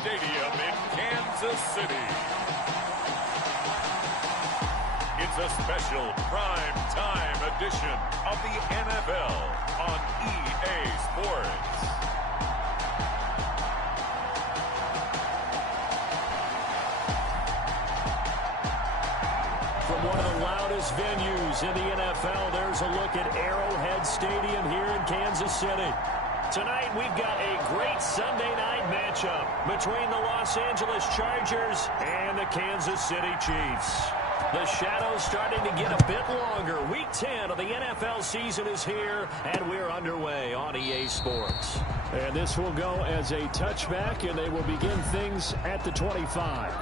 Stadium in Kansas City. It's a special prime time edition of the NFL on EA Sports. From one of the loudest venues in the NFL, there's a look at Arrowhead Stadium here in Kansas City. Tonight, we've got a great Sunday night matchup between the Los Angeles Chargers and the Kansas City Chiefs. The shadow's starting to get a bit longer. Week 10 of the NFL season is here, and we're underway on EA Sports. And this will go as a touchback, and they will begin things at the 25.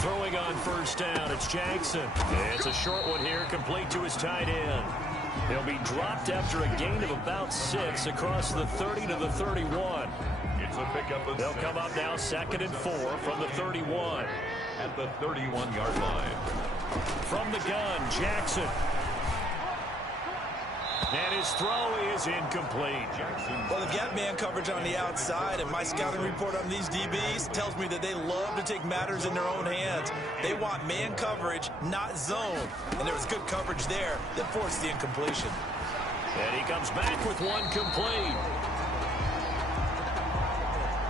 Throwing on first down, it's Jackson. It's a short one here, complete to his tight end. He'll be dropped after a gain of about 6 across the 30 to the 31. It's a pickup of They'll come up now 2nd and 4 from the 31. At the 31-yard line. From the gun, Jackson. And his throw is incomplete. Well, they've got man coverage on the outside, and my scouting report on these DBs tells me that they love to take matters in their own hands. They want man coverage, not zone. And there was good coverage there that forced the incompletion. And he comes back with one complete.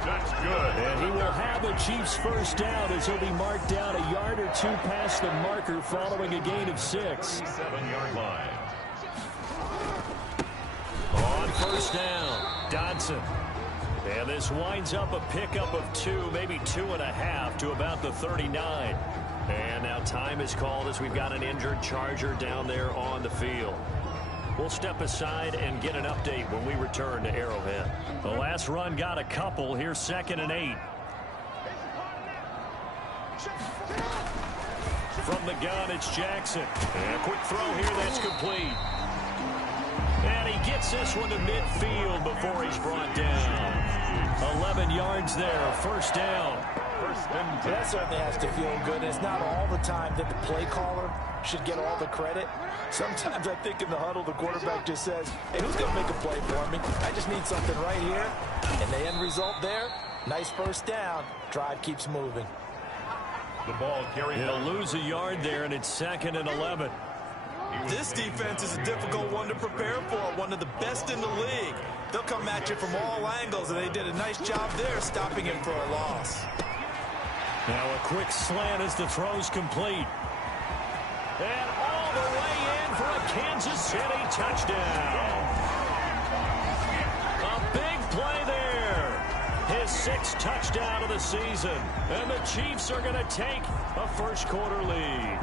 That's good. And he will have the Chiefs first down as he'll be marked down a yard or two past the marker following a gain of 6. 7-yard line. On first down, Dodson. And this winds up a pickup of 2, maybe 2.5 to about the 39. And now time is called as we've got an injured Charger down there on the field. We'll step aside and get an update when we return to Arrowhead. The last run got a couple. Here's 2nd and 8. From the gun, it's Jackson. And a quick throw here that's complete. And he gets this one to midfield before he's brought down. 11 yards there, first down. That certainly has to feel good. It's not all the time that the play caller should get all the credit. Sometimes I think in the huddle, the quarterback just says, hey, who's going to make a play for me? I just need something right here. And the end result there, nice first down. Drive keeps moving. The ball carried. He'll lose a yard there, and it's 2nd and 11. This defense is a difficult one to prepare for, one of the best in the league. They'll come at you from all angles, and they did a nice job there stopping him for a loss. Now a quick slant as the throw's complete. And all the way in for a Kansas City touchdown. A big play there. His 6th touchdown of the season. And the Chiefs are going to take a first-quarter lead.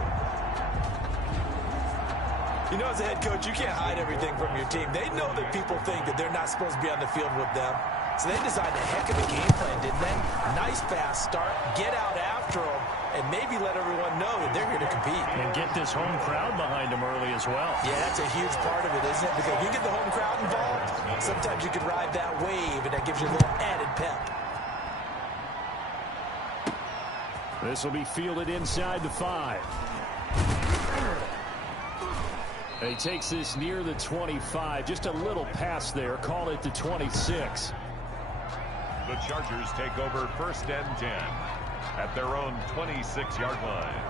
You know, as a head coach, you can't hide everything from your team. They know that people think that they're not supposed to be on the field with them. So they designed a heck of a game plan, didn't they? Nice fast start, get out after them, and maybe let everyone know that they're here to compete. And get this home crowd behind them early as well. Yeah, that's a huge part of it, isn't it? Because if you get the home crowd involved, sometimes you can ride that wave, and that gives you a little added pep. This will be fielded inside the 5. And he takes this near the 25. Just a little pass there. Call it the 26. The Chargers take over 1st and 10 at their own 26-yard line.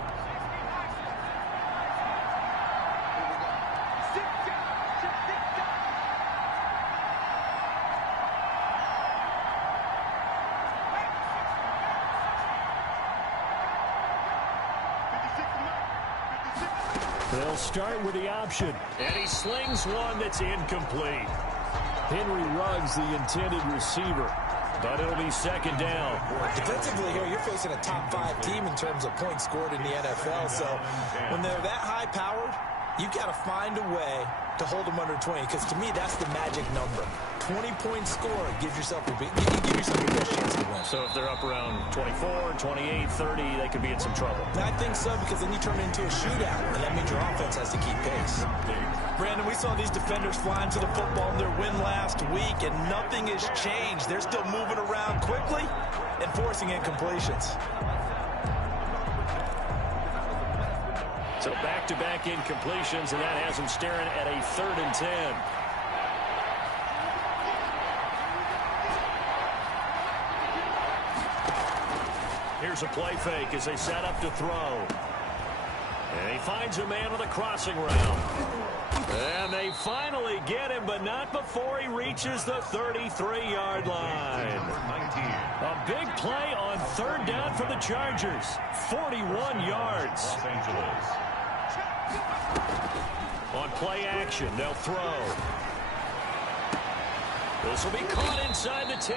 They'll start with the option. And he slings one that's incomplete. Henry Ruggs, the intended receiver. But it'll be 2nd down. Defensively here, you're facing a top 5 team in terms of points scored in the NFL. So when they're that high-powered, you've got to find a way to hold them under 20. Because to me, that's the magic number. 20-point score gives yourself your best chance to win. So if they're up around 24, 28, 30, they could be in some trouble. I think so, because then you turn it into a shootout, and that means your offense has to keep pace. Brandon, we saw these defenders flying to the football in their win last week, and nothing has changed. They're still moving around quickly and forcing incompletions. So back-to-back incompletions, and that has him staring at a 3rd and 10. Here's a play fake as they set up to throw. And he finds a man with a crossing route. And they finally get him, but not before he reaches the 33-yard line. A big play on 3rd down for the Chargers. 41 yards. Los Angeles. On play action, they'll throw. This will be caught inside the 10.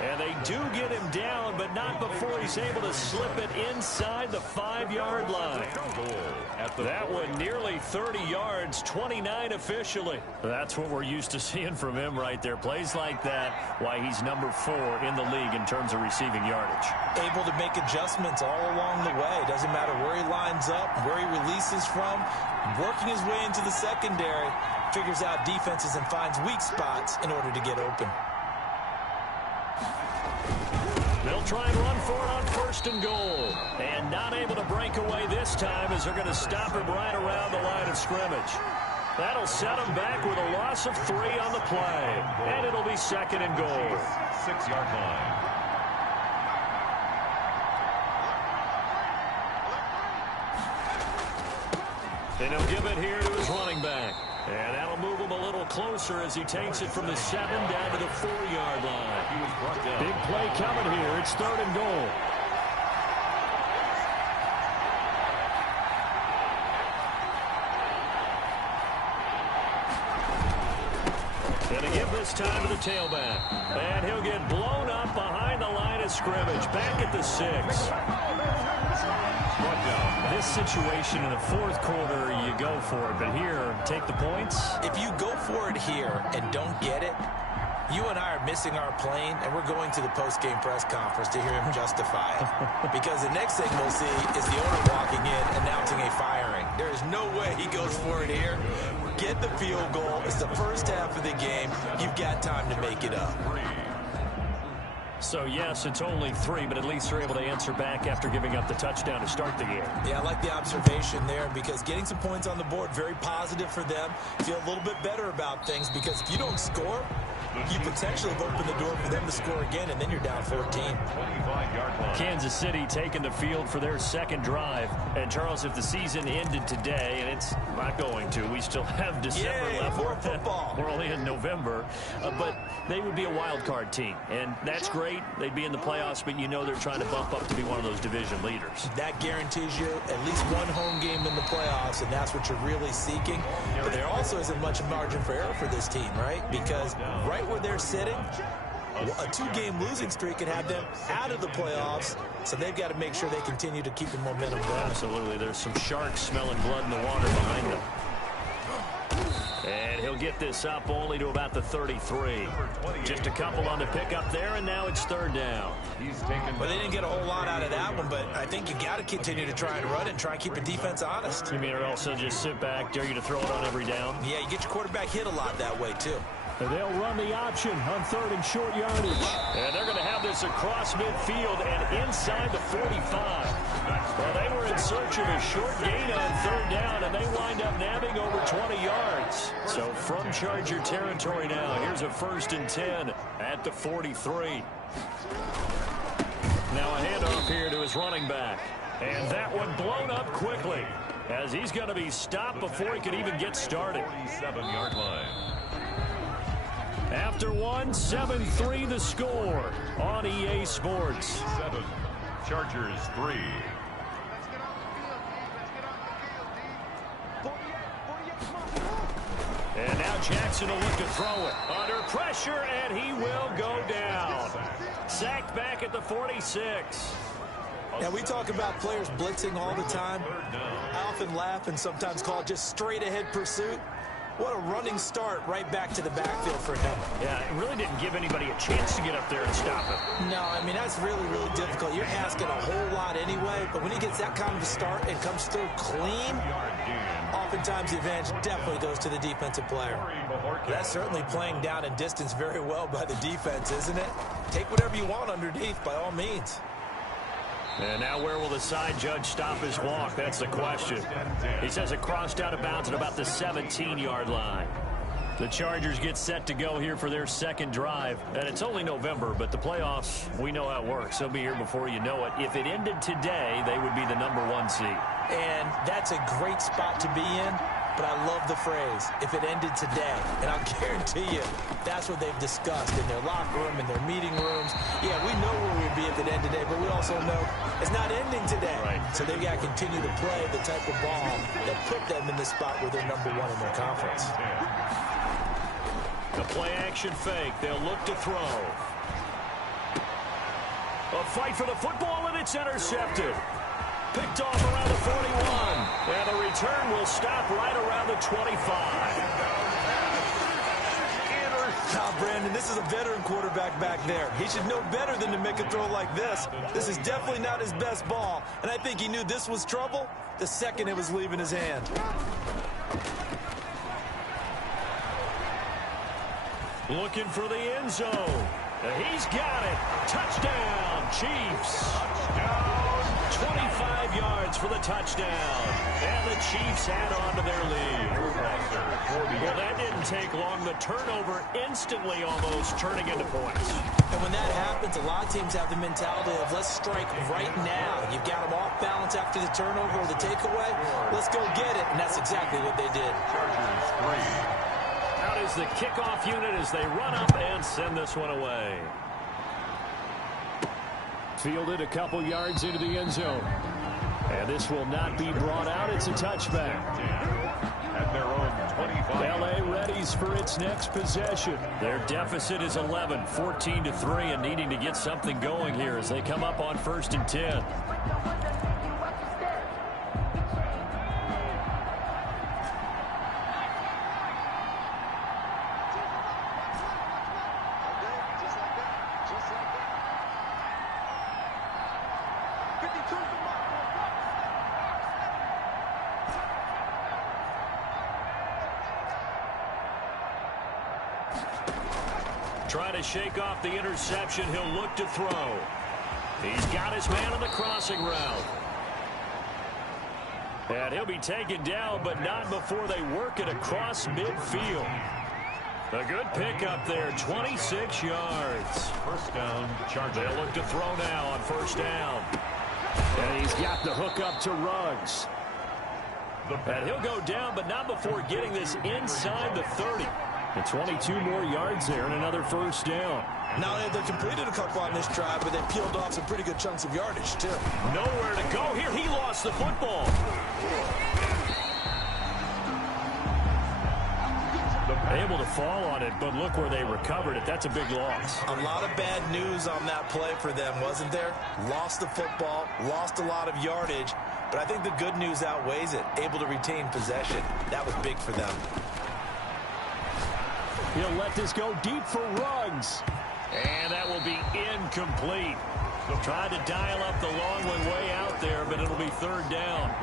And they do get him down, but not before he's able to slip it inside the 5-yard line. That one nearly 30 yards, 29 officially. That's what we're used to seeing from him right there. Plays like that, why he's number 4 in the league in terms of receiving yardage. Able to make adjustments all along the way. Doesn't matter where he lines up, where he releases from. Working his way into the secondary, figures out defenses and finds weak spots in order to get open. They'll try and run for it on 1st and goal. And not able to break away this time as they're going to stop him right around the line of scrimmage. That'll set him back with a loss of 3 on the play. And it'll be 2nd and goal. 6-yard line. And he'll give it here to his running back. And that'll move him a little closer as he takes it from the 7 down to the 4-yard line. He was brought down. Big play coming here. It's 3rd and goal. And to give this time to the tailback. And he'll get blown up behind the line of scrimmage. Back at the 6. This situation in the 4th quarter, you go for it. But here, take the points. If you go for it here and don't get it, you and I are missing our plane, and we're going to the post-game press conference to hear him justify it. Because the next thing we'll see is the owner walking in, announcing a firing. There is no way he goes for it here. Get the field goal. It's the first half of the game. You've got time to make it up. So, yes, it's only 3, but at least they're able to answer back after giving up the touchdown to start the game. Yeah, I like the observation there because getting some points on the board, very positive for them. Feel a little bit better about things because if you don't score, you potentially have opened the door for them to score again, and then you're down 14. 25-yard line. Kansas City taking the field for their 2nd drive. And, Charles, if the season ended today, and it's not going to, we still have December left. More football. We're only in November. But they would be a wild card team, and that's great. They'd be in the playoffs, but you know they're trying to bump up to be one of those division leaders. That guarantees you at least one home game in the playoffs, and that's what you're really seeking. But there also isn't much margin for error for this team, right? Because right where they're sitting, a 2-game losing streak could have them out of the playoffs, so they've got to make sure they continue to keep the momentum going. Absolutely. There's some sharks smelling blood in the water behind them. And he'll get this up only to about the 33. Just a couple on the pickup there, and now it's 3rd down. Well, they didn't get a whole lot out of that one, but I think you got to continue to try and run it and try and keep the defense honest. You mean or also just sit back, dare you to throw it on every down? Yeah, you get your quarterback hit a lot that way, too. And they'll run the option on 3rd and short yardage. And they're going to have this across midfield and inside the 45. Well, they were in search of a short gain on 3rd down, and they wind up nabbing over 20 yards. So from Charger territory now, here's a 1st and 10 at the 43. Now a handoff here to his running back. And that one blown up quickly as he's going to be stopped before he can even get started. 47-yard line. After one, 7-3 the score on EA Sports. 7, Chargers 3. And now Jackson will look to throw it. Under pressure, and he will go down. Sacked back at the 46. Now, we talk about players blitzing all the time. I often laugh and sometimes call it just straight-ahead pursuit. What a running start right back to the backfield for him. Yeah, it really didn't give anybody a chance to get up there and stop him. No, I mean, that's really, really difficult. You're asking a whole lot anyway, but when he gets that kind of a start and comes through clean, oftentimes the advantage definitely goes to the defensive player. That's certainly playing down in distance very well by the defense, isn't it? Take whatever you want underneath, by all means. And now where will the side judge stop his walk? That's the question. He says it crossed out of bounds at about the 17-yard line. The Chargers get set to go here for their second drive. And it's only November, but the playoffs, we know how it works. They'll be here before you know it. If it ended today, they would be the #1 seed. And that's a great spot to be in. But I love the phrase, if it ended today. And I'll guarantee you, that's what they've discussed in their locker room, in their meeting rooms. Yeah, we know where we'd be if it ended today, but we also know it's not ending today. Right. So they've got to continue to play the type of ball that put them in the spot where they're #1 in their conference. The play-action fake. They'll look to throw. A fight for the football, and it's intercepted. Picked off around the 41. And the return will stop right around the 25. Now, Brandon, this is a veteran quarterback back there. He should know better than to make a throw like this. This is definitely not his best ball, and I think he knew this was trouble the second it was leaving his hand. Looking for the end zone. He's got it. Touchdown, Chiefs. 25 yards for the touchdown. And the Chiefs add on to their lead. Well, that didn't take long. The turnover instantly almost turning into points. And when that happens, a lot of teams have the mentality of let's strike right now. You've got them off balance after the turnover or the takeaway. Let's go get it. And that's exactly what they did. Out is the kickoff unit as they run up and send this one away. Fielded a couple yards into the end zone. And this will not be brought out. It's a touchback. At their own 25. L.A. readies for its next possession. Their deficit is 11, 14-3, and needing to get something going here as they come up on 1st and 10. Trying to shake off the interception. He'll look to throw. He's got his man on the crossing route. And he'll be taken down, but not before they work it across midfield. A good pickup there, 26 yards. First down, Chargers. They'll look to throw now on 1st down. And he's got the hook up to Ruggs. And he'll go down, but not before getting this inside the 30. And 22 more yards there and another 1st down. Now they've completed a couple on this drive, but they peeled off some pretty good chunks of yardage, too. Nowhere to go here. He lost the football. Able to fall on it, but look where they recovered it. That's a big loss. A lot of bad news on that play for them, wasn't there? Lost the football, lost a lot of yardage, but I think the good news outweighs it. Able to retain possession. That was big for them. He'll let this go deep for Ruggs. And that will be incomplete. Tried to dial up the long one way out there, but it'll be 3rd down.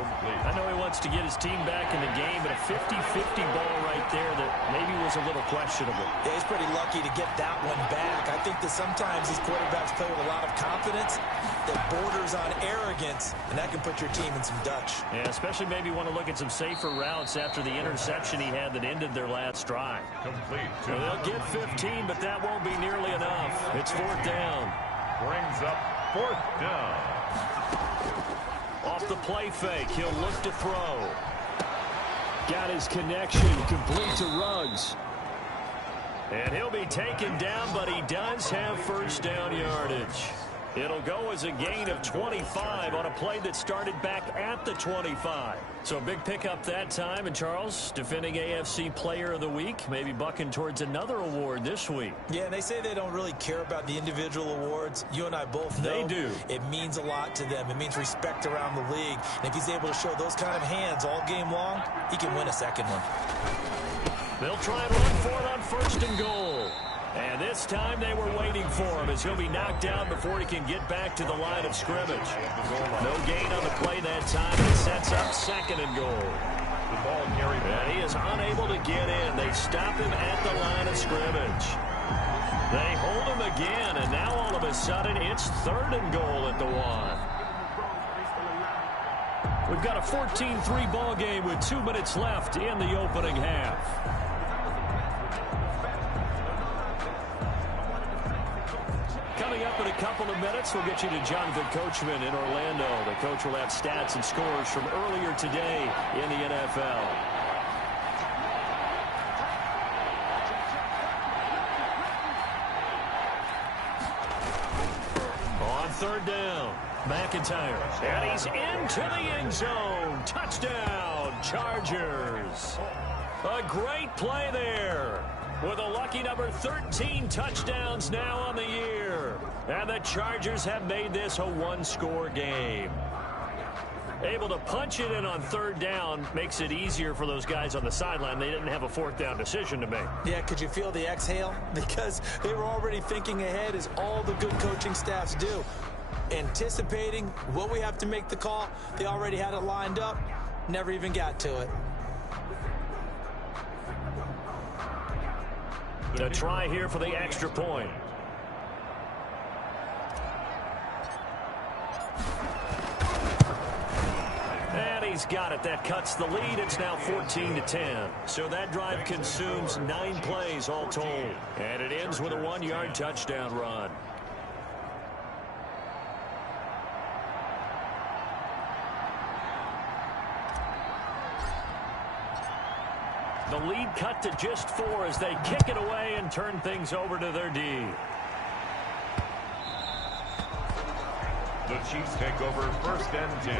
I know he wants to get his team back in the game, but a 50-50 ball right there that maybe was a little questionable. Yeah, he's pretty lucky to get that one back. I think that sometimes these quarterbacks play with a lot of confidence that borders on arrogance, and that can put your team in some Dutch. Yeah, especially maybe want to look at some safer routes after the interception he had that ended their last drive. Complete. So they'll get 15, but that won't be nearly enough. It's 4th down. Brings up 4th down. Off the play fake, he'll look to throw. Got his connection, complete to Ruggs. And he'll be taken down, but he does have 1st down yardage. It'll go as a gain of 25 on a play that started back at the 25. So a big pickup that time. And Charles, defending AFC Player of the Week, maybe bucking towards another award this week. Yeah, and they say they don't really care about the individual awards. You and I both know they do. It means a lot to them. It means respect around the league. And if he's able to show those kind of hands all game long, he can win a second one. They'll try and run for it on 1st and goal. And this time they were waiting for him as he'll be knocked down before he can get back to the line of scrimmage. No gain on the play that time. It sets up 2nd and goal. The ball carried. And he is unable to get in. They stop him at the line of scrimmage. They hold him again, and now all of a sudden it's 3rd and goal at the 1. We've got a 14-3 ball game with 2 minutes left in the opening half. Coming up in a couple of minutes, we'll get you to Jonathan Coachman in Orlando. The coach will have stats and scores from earlier today in the NFL. On 3rd down, McIntyre. And he's into the end zone. Touchdown, Chargers. A great play there. With a lucky number 13 touchdowns now on the year. And the Chargers have made this a 1-score game. Able to punch it in on 3rd down makes it easier for those guys on the sideline. They didn't have a 4th down decision to make. Yeah, could you feel the exhale? Because they were already thinking ahead, as all the good coaching staffs do. Anticipating what we have to make the call. They already had it lined up. Never even got to it. A try here for the extra point. And he's got it. That cuts the lead. It's now 14-10. So that drive consumes 9 plays all told. And it ends with a 1-yard touchdown run. The lead cut to just 4 as they kick it away and turn things over to their D. The Chiefs take over 1st and 10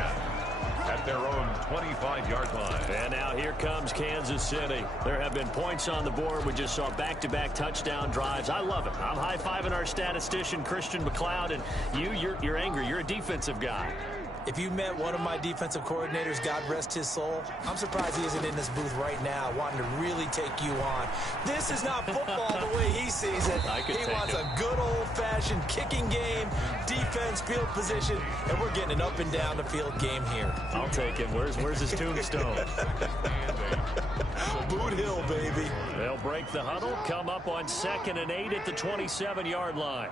at their own 25-yard line. And now here comes Kansas City. There have been points on the board. We just saw back-to-back touchdown drives. I love it. I'm high-fiving our statistician, Christian McLeod, and you're angry. You're a defensive guy. If you met one of my defensive coordinators, God rest his soul, I'm surprised he isn't in this booth right now wanting to really take you on. This is not football the way he sees it. He wants a good old-fashioned kicking game, defense, field position, and we're getting an up and down the field game here. I'll take him. Where's his tombstone? Boot Hill, baby. They'll break the huddle, come up on 2nd and 8 at the 27-yard line.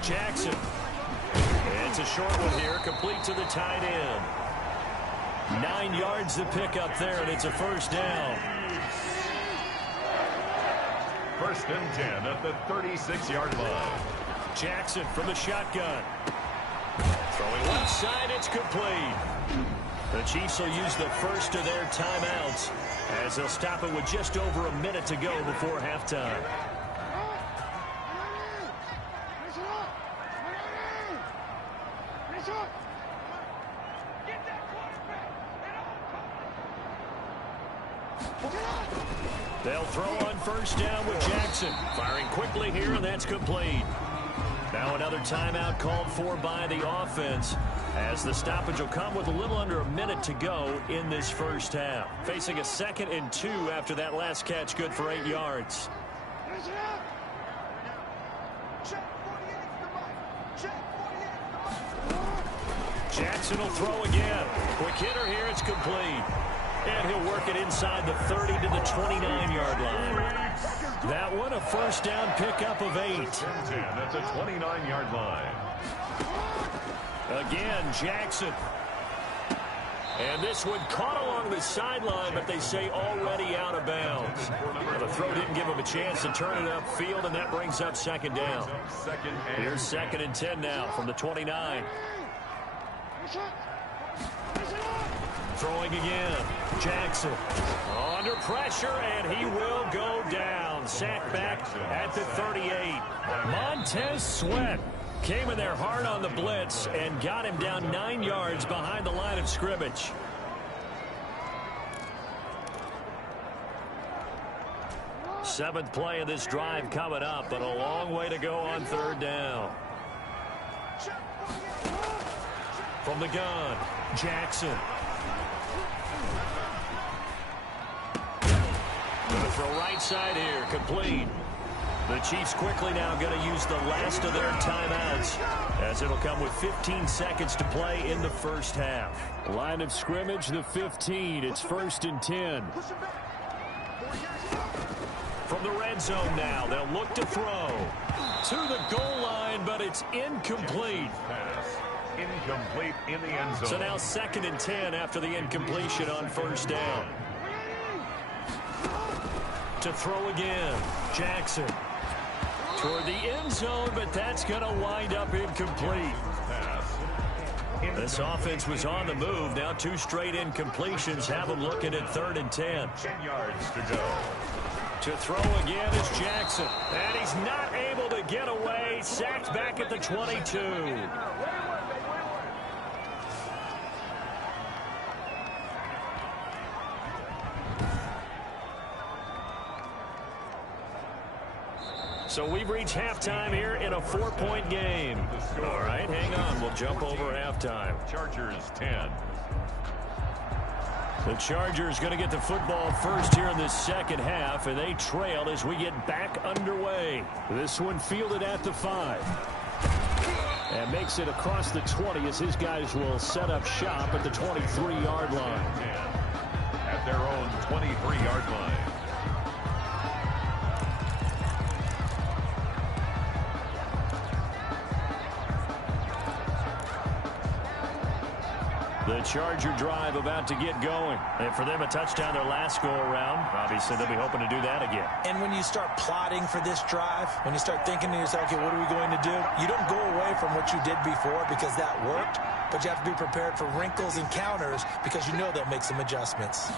Jackson. It's a short one here, complete to the tight end. 9 yards to pick up there, and it's a 1st down. 1st and 10 at the 36-yard line. Jackson from the shotgun. Throwing left side, it's complete. The Chiefs will use the first of their timeouts as they'll stop it with just over a minute to go before halftime. They'll throw on 1st down with Jackson. Firing quickly here, and that's complete. Now another timeout called for by the offense, as the stoppage will come with a little under a minute to go in this 1st half. Facing a 2nd and 2 after that last catch, good for 8 yards. Jackson will throw again. Quick hitter here, it's complete. And he'll work it inside the 30 to the 29-yard line. That one a 1st down pickup of 8. 10 at the 29-yard line. Again, Jackson. And this one caught along the sideline, but they say already out of bounds. Well, the throw didn't give him a chance to turn it upfield, and that brings up 2nd down. Here's 2nd and 10 now from the 29. Throwing again. Jackson under pressure, and he will go down. Sacked back at the 38. Montez Sweat came in there hard on the blitz and got him down 9 yards behind the line of scrimmage. Seventh play of this drive coming up, but a long way to go on 3rd down. From the gun, Jackson. Gonna throw right side here, complete. The Chiefs quickly now going to use the last of their timeouts, as it'll come with 15 seconds to play in the first half. Line of scrimmage, the 15. It's 1st and 10. From the red zone now, they'll look to throw. To the goal line, but it's incomplete. Pass. Incomplete in the end zone. So now 2nd and 10 after the incompletion on 1st down. To throw again, Jackson. Toward the end zone, but that's going to wind up incomplete. This offense was on the move. Now 2 straight incompletions have them looking at 3rd and 10. 10 yards to go. To throw again is Jackson. And he's not able to get away. Sacked back at the 22. So we've reached halftime here in a 4-point game. All right, hang on. We'll jump over halftime. Chargers 10. The Chargers going to get the football first here in this second half, and they trail as we get back underway. This one fielded at the 5. And makes it across the 20 as his guys will set up shop at the 23-yard line. At their own 23-yard line. The Charger drive about to get going. And for them, a touchdown their last go-around. Obviously, they'll be hoping to do that again. And when you start plotting for this drive, when you start thinking to yourself, okay, what are we going to do? You don't go away from what you did before because that worked, but you have to be prepared for wrinkles and counters because you know they'll make some adjustments.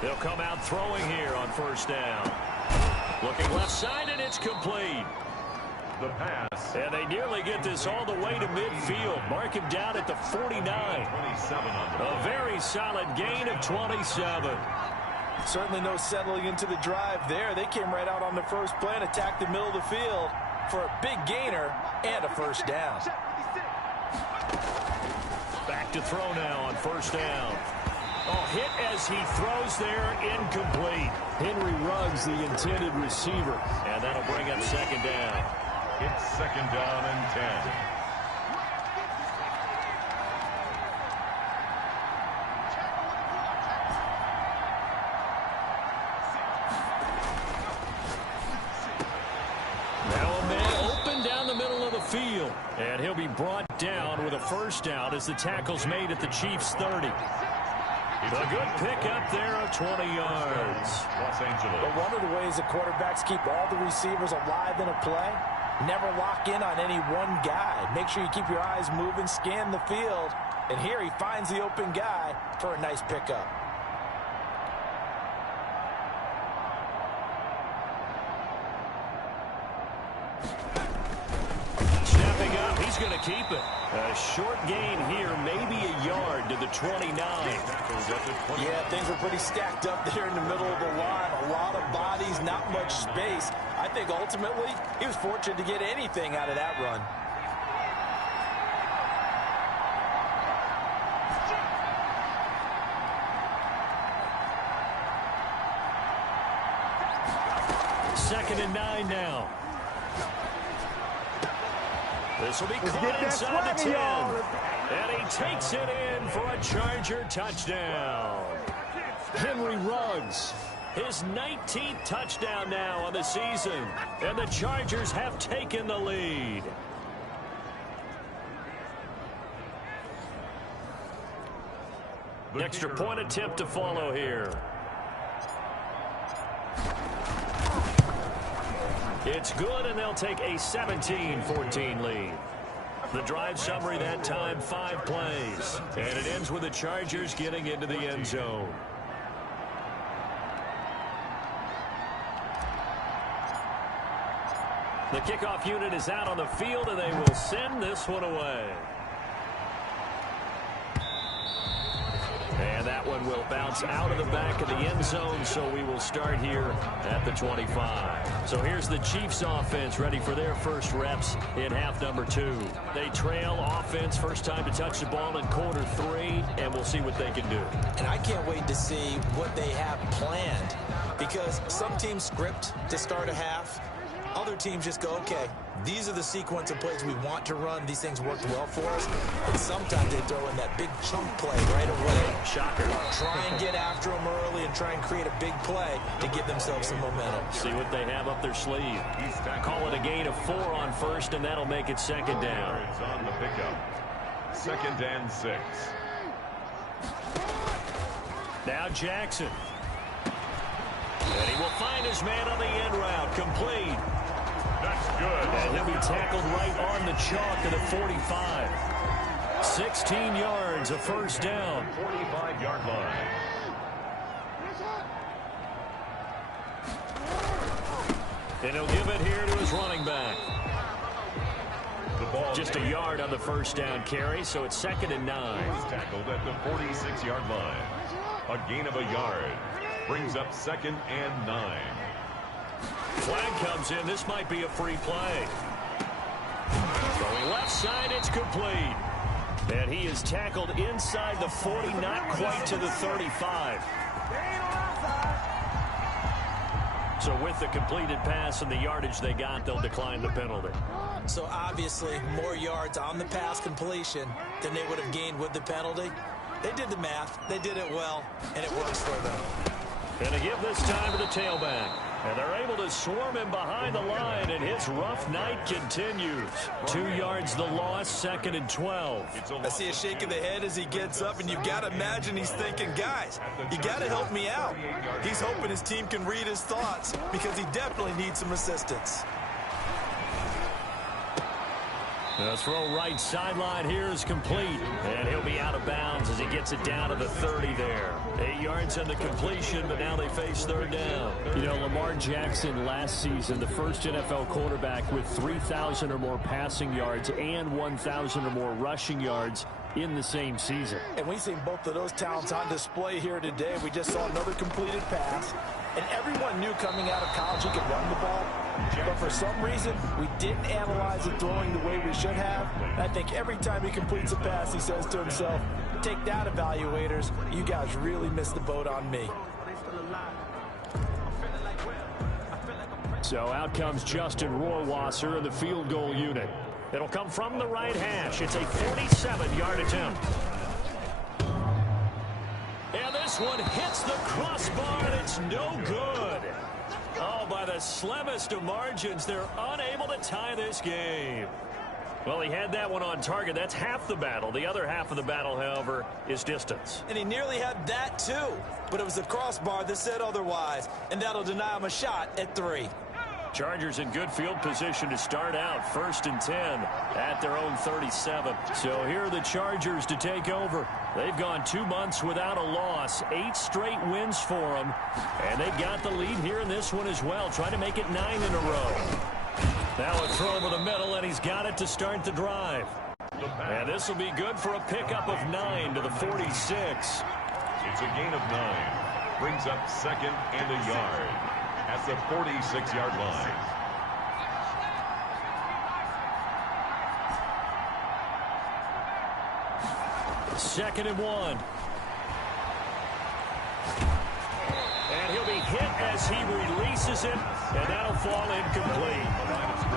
They'll come out throwing here on 1st down. Looking left side, and it's complete. The pass. And they nearly get this all the way to midfield. Mark him down at the 49. 27 on the A very solid gain of 27. Certainly no settling into the drive there. They came right out on the first play and attacked the middle of the field for a big gainer and a 1st down. Back to throw now on 1st down. Oh, hit as he throws there, incomplete. Henry Ruggs, the intended receiver. And that'll bring up 2nd down. It's 2nd down and 10. Now a man open down the middle of the field. And he'll be brought down with a 1st down as the tackle's made at the Chiefs' 30. A good pickup there of 20 yards. Los Angeles. But one of the ways the quarterbacks keep all the receivers alive in a play, never lock in on any one guy. Make sure you keep your eyes moving, scan the field. And here he finds the open guy for a nice pickup. Stepping up, he's going to keep it. A short gain here, maybe a yard to the 29. Yeah, things were pretty stacked up there in the middle of the line. A lot of bodies, not much space. I think ultimately he was fortunate to get anything out of that run. Second and 9 now. This will be caught inside the 10. And he takes it in for a Charger touchdown. Henry Ruggs, his 19th touchdown now on the season. And the Chargers have taken the lead. Extra point attempt to follow here. It's good, and they'll take a 17-14 lead. The drive summary that time, 5 plays. And it ends with the Chargers getting into the end zone. The kickoff unit is out on the field, and they will send this one away. And that one will bounce out of the back of the end zone, so we will start here at the 25. So here's the Chiefs offense ready for their first reps in half number 2. They trail offense, first time to touch the ball in quarter 3, and we'll see what they can do. And I can't wait to see what they have planned because some teams script to start a half. Other teams just go, okay, these are the sequence of plays we want to run. These things worked well for us. And sometimes they throw in that big chunk play right away. Shocker. Try and get after them early and try and create a big play to give themselves some momentum. See what they have up their sleeve. Call it a gain of 4 on first, and that'll make it second down. It's on the pickup. 2nd and 6. Now Jackson. And he will find his man on the end route. Complete. That's good. And he'll be tackled right on the chalk to the 45. 16 yards, a first down. 45-yard line. And he'll give it here to his running back. The ball Just a yard on the first down carry, so it's 2nd and 9. is tackled at the 46-yard line. A gain of a yard. Brings up 2nd and 9. Flag comes in. This might be a free play. Going left side, it's complete. And he is tackled inside the 40, not quite to the 35. So with the completed pass and the yardage they got, they'll decline the penalty. So obviously more yards on the pass completion than they would have gained with the penalty. They did the math. They did it well, and it works for them. And to give this time to the tailback. And they're able to swarm him behind the line, and his rough night continues. 2 yards the loss, 2nd and 12. I see a shake of the head as he gets up, and you've got to imagine he's thinking, guys, you got to help me out. He's hoping his team can read his thoughts because he definitely needs some assistance. The throw right sideline here is complete, and he'll be out of bounds as he gets it down to the 30 there. 8 yards on the completion, but now they face 3rd down. You know, Lamar Jackson last season, the first NFL quarterback with 3,000 or more passing yards and 1,000 or more rushing yards in the same season. And we've seen both of those talents on display here today. We just saw another completed pass. And everyone knew coming out of college he could run the ball. But for some reason, we didn't analyze the throwing the way we should have. And I think every time he completes a pass, he says to himself, take that, evaluators. You guys really missed the boat on me. So out comes Justin Rohrwasser in the field goal unit. It'll come from the right hash. It's a 47-yard attempt. And this one hits the crossbar, and it's no good. Oh, by the slimmest of margins, they're unable to tie this game. Well, he had that one on target. That's half the battle. The other half of the battle, however, is distance. And he nearly had that, too. But it was the crossbar that said otherwise, and that'll deny him a shot at 3. Chargers in good field position to start out. 1st and 10 at their own 37. So here are the Chargers to take over. They've gone 2 months without a loss. 8 straight wins for them. And they've got the lead here in this one as well. Trying to make it 9 in a row. Now a throw over the middle, and he's got it to start the drive. And this will be good for a pickup of 9 to the 46. It's a gain of 9. Brings up 2nd and a yard at the 46-yard line. Second and 1. And he'll be hit as he releases it, and that'll fall incomplete.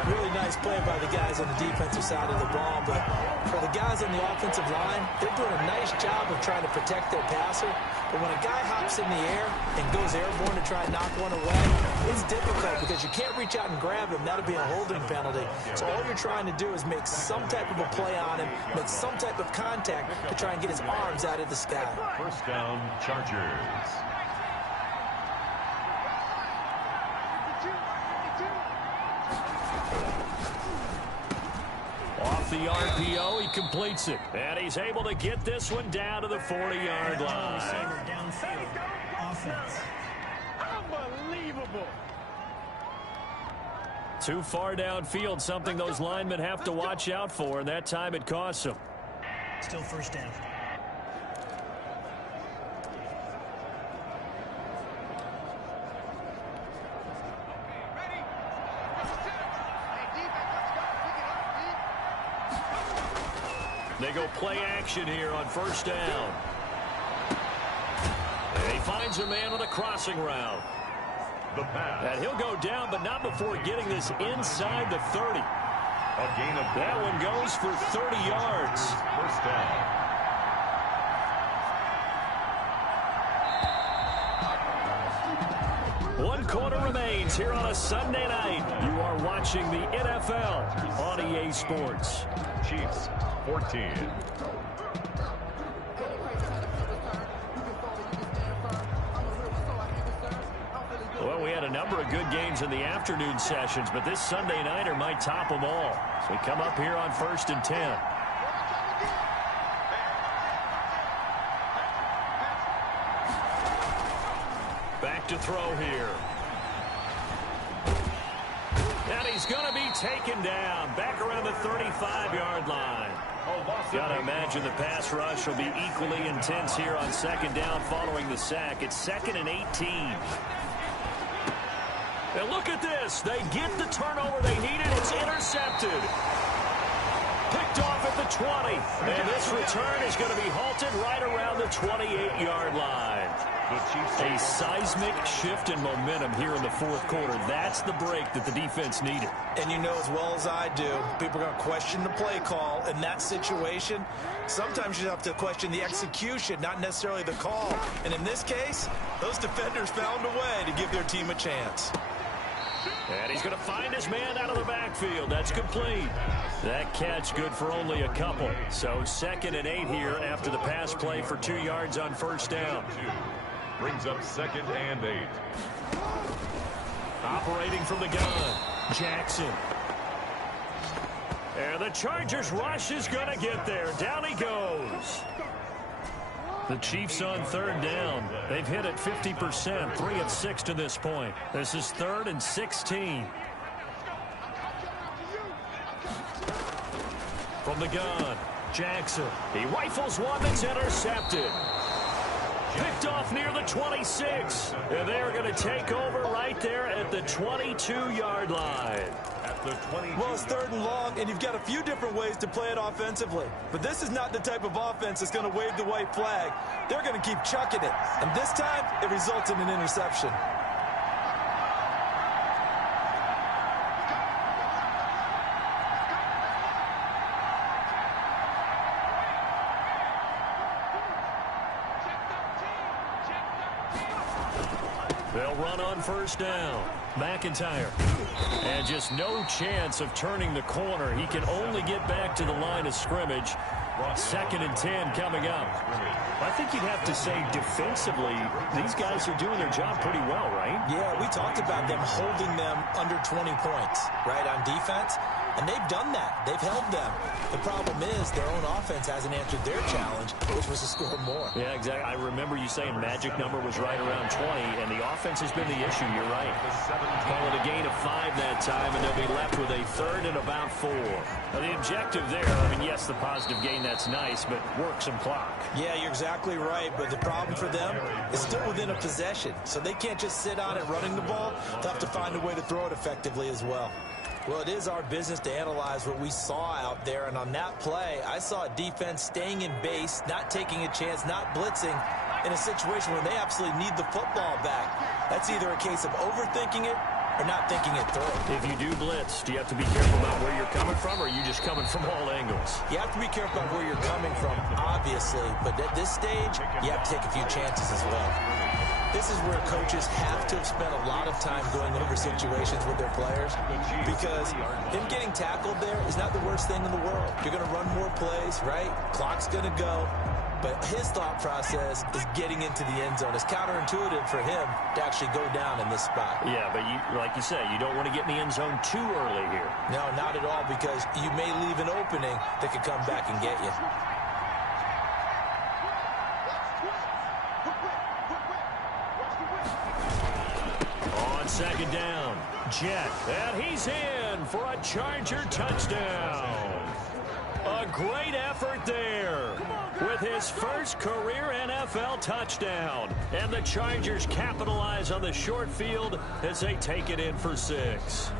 Really nice play by the guys on the defensive side of the ball, but for the guys on the offensive line, they're doing a nice job of trying to protect their passer. But when a guy hops in the air and goes airborne to try and knock one away, it's difficult because you can't reach out and grab him. That'll be a holding penalty. So all you're trying to do is make some type of a play on him, make some type of contact to try and get his arms out of the sky. 1st down, Chargers. Off the RPO, he completes it. And he's able to get this one down to the 40-yard line. Unbelievable. Too far downfield, something those linemen have to watch out for, and that time it costs them. Still 1st down. They go play action here on 1st down. And he finds a man on a crossing route. The pass. And he'll go down, but not before getting this inside the 30. A gain of that one goes for 30 yards. First down. One quarter remains here on a Sunday night. You are watching the NFL on EA Sports. Chiefs 14. Well, we had a number of good games in the afternoon sessions, but this Sunday nighter might top them all. So we come up here on 1st and 10. Back to throw here. And he's going to be taken down. Back around the 35-yard line. Got to imagine the pass rush will be equally intense here on 2nd down following the sack. It's 2nd and 18. And look at this. They get the turnover they needed. It's intercepted. Picked off at the 20. And this return is going to be halted right around the 28-yard line. A seismic shift in momentum here in the 4th quarter. That's the break that the defense needed. And you know as well as I do, people are going to question the play call in that situation. Sometimes you have to question the execution, not necessarily the call. And in this case, those defenders found a way to give their team a chance. And he's going to find his man out of the backfield. That's complete. That catch good for only a couple. So 2nd and 8 here after the pass play for 2 yards on 1st down. Brings up 2nd and 8. Operating from the gun, Jackson. And the Chargers rush is going to get there. Down he goes. The Chiefs on 3rd down. They've hit it 50%, 3 of 6 to this point. This is 3rd and 16. From the gun, Jackson. He rifles one that's intercepted. Picked off near the 26. And they're going to take over right there at the 22-yard line. Well, it's 3rd and long, and you've got a few different ways to play it offensively. But this is not the type of offense that's going to wave the white flag. They're going to keep chucking it. And this time, it results in an interception. They'll run on 1st down. McIntyre. And just no chance of turning the corner. He can only get back to the line of scrimmage. 2nd and 10 coming up. I think you'd have to say defensively, these guys are doing their job pretty well, right? Yeah, we talked about them holding them under 20 points, right, on defense. And they've done that. They've held them. The problem is their own offense hasn't answered their challenge, which was to score more. Yeah, exactly. I remember you saying magic number was right around 20, and the offense has been the issue. You're right. Call it a gain of 5 that time, and they'll be left with a 3rd and about 4. Now, the objective there, I mean, yes, the positive gain, that's nice, but work some clock. Yeah, you're exactly right, but the problem for them is still within a possession, so they can't just sit on it running the ball. They'll have to find a way to throw it effectively as well. Well, it is our business to analyze what we saw out there, and on that play, I saw a defense staying in base, not taking a chance, not blitzing in a situation where they absolutely need the football back. That's either a case of overthinking it or not thinking it through. If you do blitz, do you have to be careful about where you're coming from, or are you just coming from all angles? You have to be careful about where you're coming from, obviously, but at this stage, you have to take a few chances as well. This is where coaches have to have spent a lot of time going over situations with their players, because them getting tackled there is not the worst thing in the world. You're going to run more plays, right? Clock's going to go. But his thought process is getting into the end zone. It's counterintuitive for him to actually go down in this spot. Yeah, but like you say, you don't want to get in the end zone too early here. No, not at all, because you may leave an opening that could come back and get you. On 2nd down, Jet, and he's in for a Charger touchdown. A great effort there with his first career NFL touchdown. And the Chargers capitalize on the short field as they take it in for 6.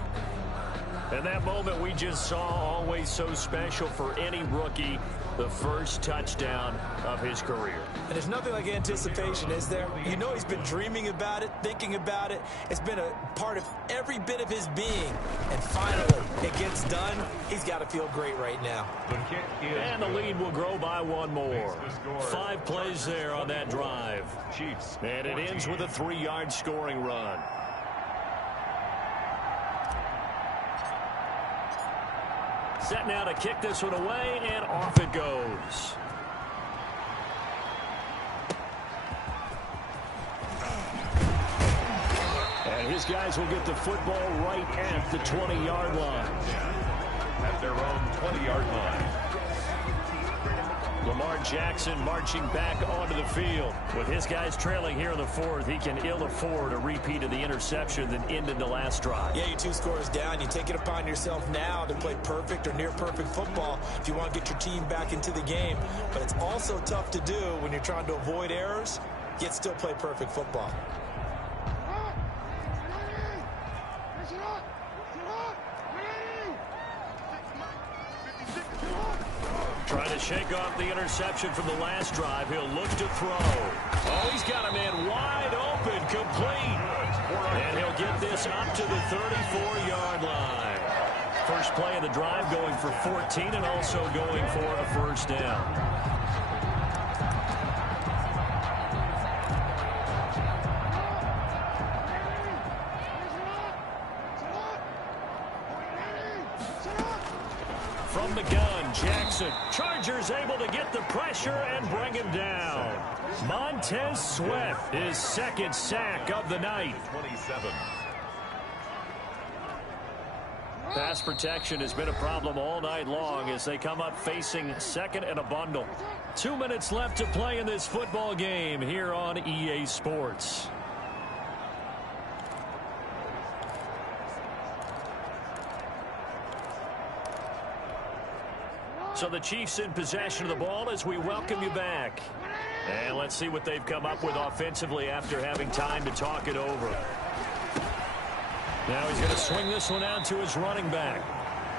And that moment we just saw, always so special for any rookie. the first touchdown of his career. And there's nothing like anticipation, is there? You know he's been dreaming about it, thinking about it. It's been a part of every bit of his being. And finally, it gets done. He's got to feel great right now. And the lead will grow by one more. 5 plays there on that drive. And it ends with a 3-yard scoring run. Set now to kick this one away, and off it goes. And his guys will get the football right at the 20-yard line. At their own 20-yard line. Lamar Jackson marching back onto the field. With his guys trailing here in the 4th, he can ill afford a repeat of the interception that ended the last drive. Yeah, you're 2 scores down. You take it upon yourself now to play perfect or near perfect football if you want to get your team back into the game. But it's also tough to do when you're trying to avoid errors, yet still play perfect football. Trying to shake off the interception from the last drive. He'll look to throw. Oh, he's got a man wide open, complete. And he'll get this up to the 34-yard line. First play of the drive going for 14 and also going for a first down. From the gun, Jackson. Chargers able to get the pressure and bring him down. Montez Sweat, his 2nd sack of the night. 27. Pass protection has been a problem all night long as they come up facing 2nd and a bundle. 2 minutes left to play in this football game here on EA Sports. So the Chiefs in possession of the ball as we welcome you back. And let's see what they've come up with offensively after having time to talk it over. Now he's going to swing this one out to his running back.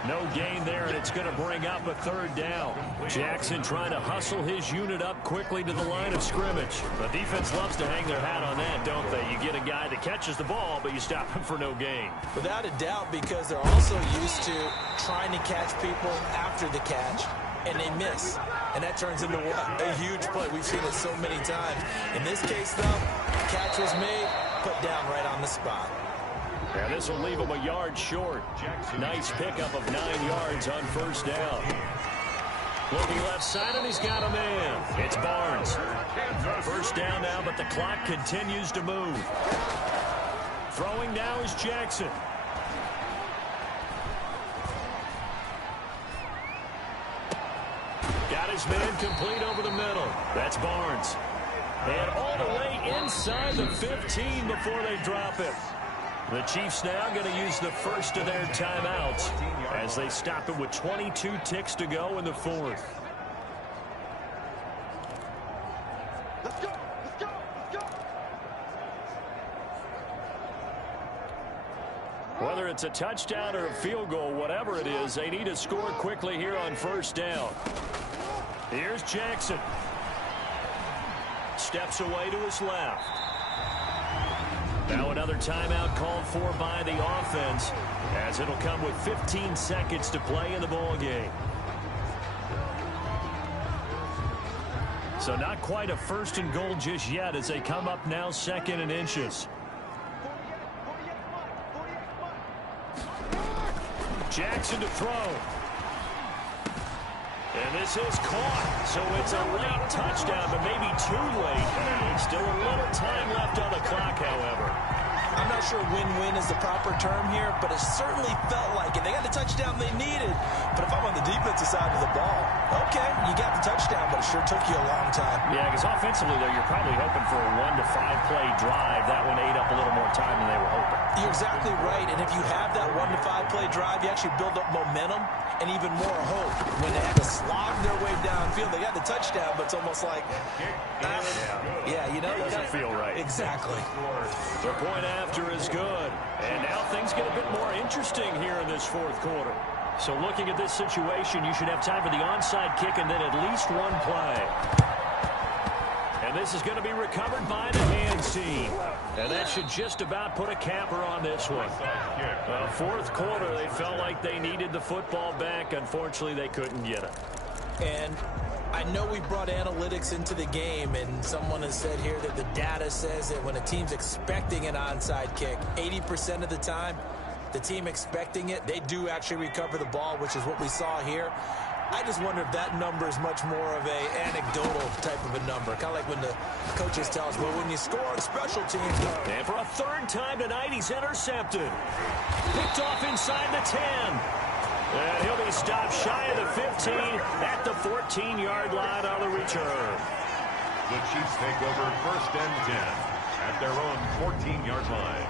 No gain there, and it's going to bring up a 3rd down. Jackson trying to hustle his unit up quickly to the line of scrimmage. The defense loves to hang their hat on that, don't they? You get a guy that catches the ball, but you stop him for no gain. Without a doubt, because they're also used to trying to catch people after the catch, and they miss. And that turns into a huge play. We've seen it so many times. In this case, though, catch was made, put down right on the spot. And this will leave him a yard short. Nice pickup of 9 yards on first down. Looking left side, and he's got a man. It's Barnes. First down now, but the clock continues to move. Throwing now is Jackson. Got his man complete over the middle. That's Barnes. And all the way inside the 15 before they drop it. The Chiefs now going to use the first of their timeouts as they stop it with 22 ticks to go in the 4th. Let's go! Let's go! Let's go! Whether it's a touchdown or a field goal, whatever it is, they need to score quickly here on first down. Here's Jackson. Steps away to his left. Now another timeout called for by the offense, as it'll come with 15 seconds to play in the ball game. So not quite a 1st and goal just yet as they come up now 2nd and inches. Jackson to throw. And this is caught, so it's a late touchdown, but maybe too late. Still a little time left on the clock, however. I'm not sure win-win is the proper term here, but it certainly felt like it. They got the touchdown they needed, but if I'm on the defensive side of the ball, okay, you got the touchdown, but it sure took you a long time. Yeah, because offensively, though, you're probably hoping for a 1 to 5 play drive. That one ate up a little more time than they were hoping. You're exactly right, and if you have that 1 to 5 play drive, you actually build up momentum and even more hope. When they had to slog their way downfield, they got the touchdown, but it's almost like, yeah, you know, doesn't feel right. Exactly. The point after is good, and now things get a bit more interesting here in this 4th quarter. So looking at this situation, you should have time for the onside kick and then at least one play. And this is going to be recovered by the hands team. And that should just about put a capper on this one. Fourth quarter, they felt like they needed the football back. Unfortunately, they couldn't get it. And I know we brought analytics into the game, and someone has said here that the data says that when a team's expecting an onside kick, 80% of the time, the team expecting it, they do actually recover the ball, which is what we saw here. I just wonder if that number is much more of an anecdotal type of a number. Kind of like when the coaches tell us, well, when you score on special teams. And for a third time tonight, he's intercepted. Picked off inside the 10. And he'll be stopped shy of the 15 at the 14-yard line on the return. The Chiefs take over 1st and 10 at their own 14-yard line.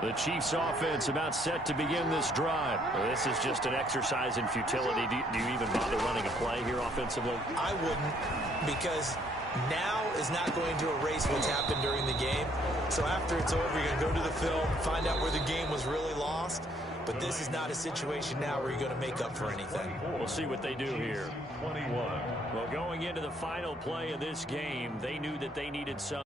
The Chiefs offense about set to begin this drive. Well, this is just an exercise in futility. Do you even bother running a play here offensively? I wouldn't, because now is not going to erase what's happened during the game. So after it's over, you're going to go to the film, find out where the game was really lost. But this is not a situation now where you're going to make up for anything. We'll see what they do here. 21. Well, going into the final play of this game, they knew that they needed some.